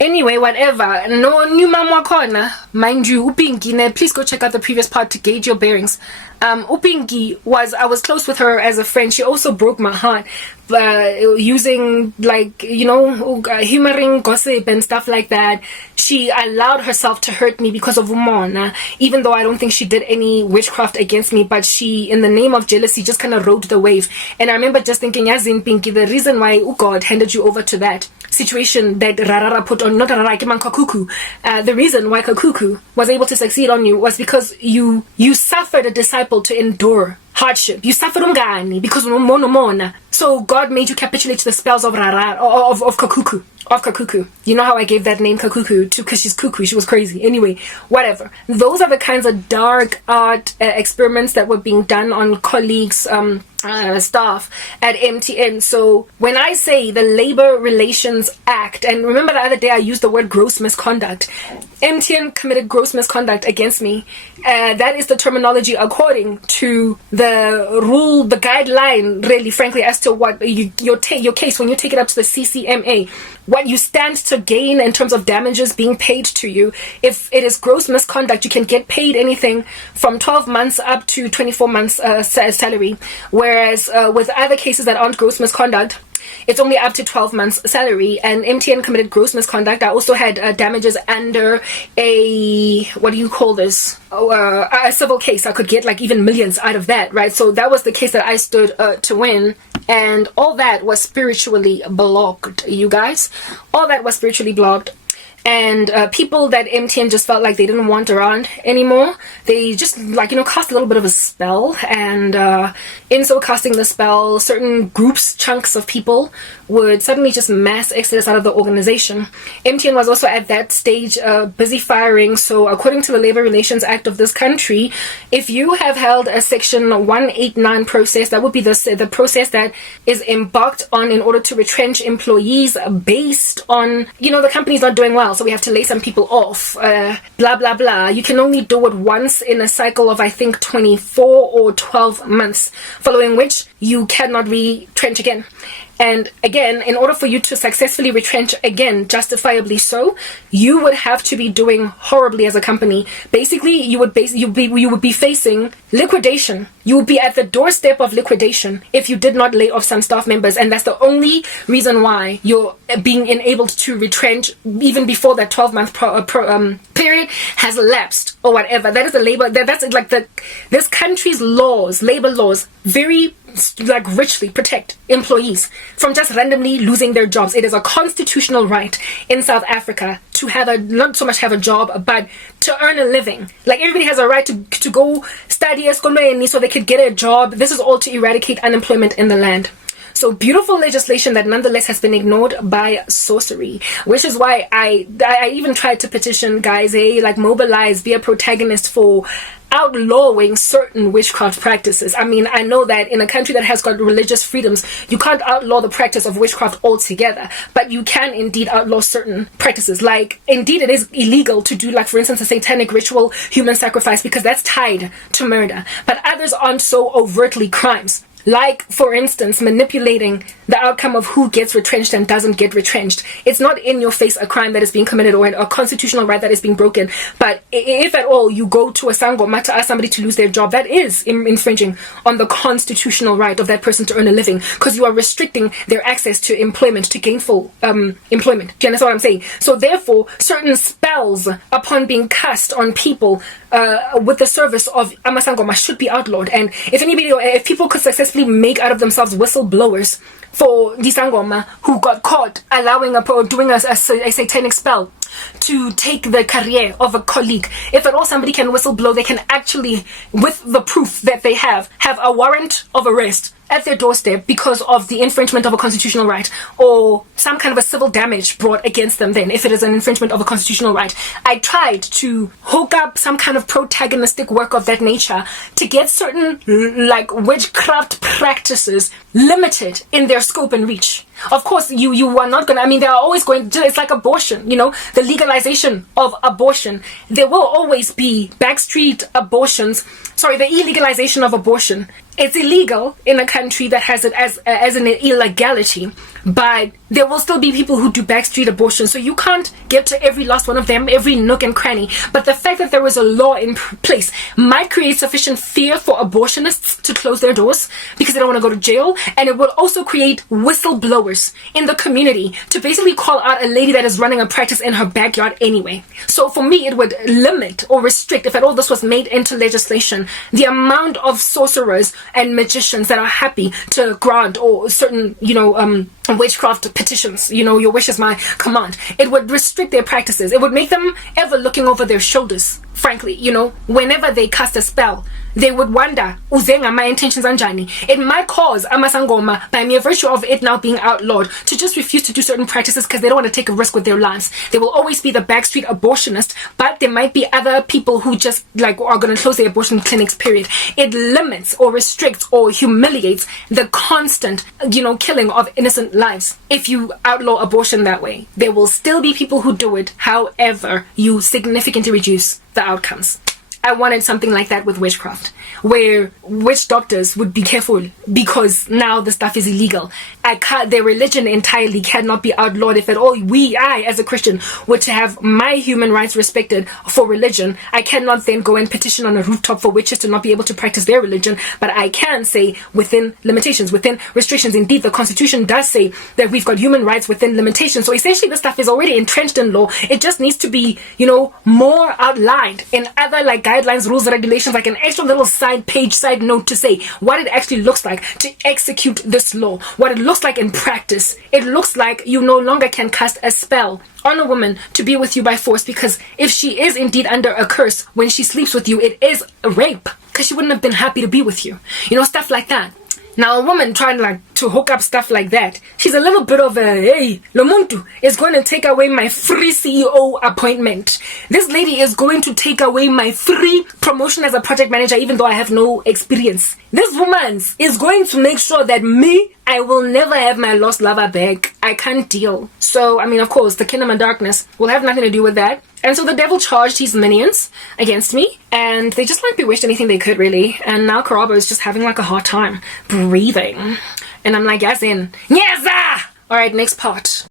Anyway, whatever. No new mama corner. Mind you, Upingi, please go check out the previous part to gauge your bearings. Upingi I was close with her as a friend. She also broke my heart using, like, humoring gossip and stuff like that. She allowed herself to hurt me because of Umona, even though I don't think she did any witchcraft against me, but she, in the name of jealousy, just kind of rode the wave. And I remember just thinking, Yazin Pinky, the reason why God handed you over to that situation that Rarara put on, not Rarara, Kakuku, the reason why Kakuku was able to succeed on you was because you suffered a disciple to endure hardship. You suffered ungani because mona. So God made you capitulate to the spells of Rara, of Kakuku. Of Kakuku. You know how I gave that name Kakuku to, because she's cuckoo, she was crazy. Anyway, whatever. Those are the kinds of dark art experiments that were being done on colleagues, staff at MTN. So when I say the Labor Relations Act, and remember the other day I used the word gross misconduct, MTN committed gross misconduct against me. That is the terminology according to the rule, the guideline, really, frankly, as to what your case, when you take it up to the CCMA, what you stand to gain in terms of damages being paid to you. If it is gross misconduct, you can get paid anything from 12 months up to 24 months salary. Whereas with other cases that aren't gross misconduct, it's only up to 12 months salary. And MTN committed gross misconduct. I also had damages under a, what do you call this? A civil case. I could get like even millions out of that, right? So that was the case that I stood to win. And all that was spiritually blocked, you guys. All that was spiritually blocked. And people that MTN just felt like they didn't want around anymore, they just, like, cast a little bit of a spell. And in so casting the spell, certain groups, chunks of people would suddenly just mass exodus out of the organization. MTN was also at that stage busy firing. So according to the Labor Relations Act of this country, if you have held a Section 189 process, that would be the process that is embarked on in order to retrench employees based on, the company's not doing well, so we have to lay some people off, blah, blah, blah. You can only do it once in a cycle of, I think, 24 or 12 months, following which you cannot retrench again. And again, in order for you to successfully retrench again, justifiably so, you would have to be doing horribly as a company. Basically, you would be facing liquidation. You would be at the doorstep of liquidation if you did not lay off some staff members. And that's the only reason why you're being enabled to retrench even before that 12-month period has lapsed or whatever. That is the labor. That's like this country's laws, labor laws, very richly protect employees from just randomly losing their jobs. It is a constitutional right in South Africa to not so much have a job, but to earn a living. Like, everybody has a right to go study eskolweni so they could get a job. This is all to eradicate unemployment in the land. So beautiful legislation that nonetheless has been ignored by sorcery, which is why I even tried to petition guys, mobilize, be a protagonist for outlawing certain witchcraft practices. I mean, I know that in a country that has got religious freedoms, you can't outlaw the practice of witchcraft altogether, but you can indeed outlaw certain practices. Like, indeed, it is illegal to do, like, for instance, a satanic ritual, human sacrifice, because that's tied to murder. But others aren't so overtly crimes. Like, for instance, manipulating the outcome of who gets retrenched and doesn't get retrenched. It's not in your face a crime that is being committed or a constitutional right that is being broken. But if at all you go to a sangoma to ask somebody to lose their job, that is infringing on the constitutional right of that person to earn a living, because you are restricting their access to employment, to gainful employment. Do you understand what I'm saying? So therefore, certain spells upon being cast on people with the service of amasangoma should be outlawed. And if people could successfully make out of themselves whistleblowers for the sangoma who got caught doing a satanic spell to take the career of a colleague, if at all somebody can whistleblow, they can actually, with the proof that they have a warrant of arrest at their doorstep because of the infringement of a constitutional right, or some kind of a civil damage brought against them then, if it is an infringement of a constitutional right. I tried to hook up some kind of protagonistic work of that nature to get certain, witchcraft practices limited in their scope and reach. Of course, you are not gonna, they are always going to, it's like abortion, the legalization of abortion. There will always be backstreet abortions, the illegalization of abortion It's illegal in a country that has it as an illegality, but there will still be people who do backstreet abortion. So you can't get to every last one of them, every nook and cranny. But the fact that there is a law in place might create sufficient fear for abortionists to close their doors because they don't want to go to jail. And it will also create whistleblowers in the community to basically call out a lady that is running a practice in her backyard anyway. So for me, it would limit or restrict, if at all this was made into legislation, the amount of sorcerers and magicians that are happy to grant or certain, witchcraft petitions, your wish is my command. It would restrict their practices. It would make them ever looking over their shoulders. Frankly, whenever they cast a spell, they would wonder, uzenga my intentions anjani. It might cause amasangoma, by mere virtue of it now being outlawed, to just refuse to do certain practices because they don't want to take a risk with their lives. They will always be the backstreet abortionist, but there might be other people who just are going to close their abortion clinics, period. It limits or restricts or humiliates the constant, killing of innocent lives. If you outlaw abortion that way, there will still be people who do it. However, you significantly reduce the outcomes. I wanted something like that with witchcraft, where witch doctors would be careful because now the stuff is illegal. Their religion entirely cannot be outlawed. If at all I as a Christian were to have my human rights respected for religion, I cannot then go and petition on a rooftop for witches to not be able to practice their religion, but I can say within limitations, within restrictions. Indeed, the Constitution does say that we've got human rights within limitations. So essentially the stuff is already entrenched in law. It just needs to be, more outlined in other guidelines, rules, regulations, like an extra little side note to say what it actually looks like to execute this law, what it looks like in practice. It looks like you no longer can cast a spell on a woman to be with you by force, because if she is indeed under a curse when she sleeps with you, it is a rape because she wouldn't have been happy to be with you. Stuff like that. Now, a woman trying to hook up stuff like that, she's a little bit of a, hey, Lomuntu is going to take away my free CEO appointment. This lady is going to take away my free promotion as a project manager, even though I have no experience. This woman is going to make sure that I will never have my lost lover back. I can't deal. So, of course, the kingdom of darkness will have nothing to do with that. And so the devil charged his minions against me, and they just bewitched anything they could, really. And now Karabo is just having a hard time breathing. And I'm as in, yes! Alright, next part.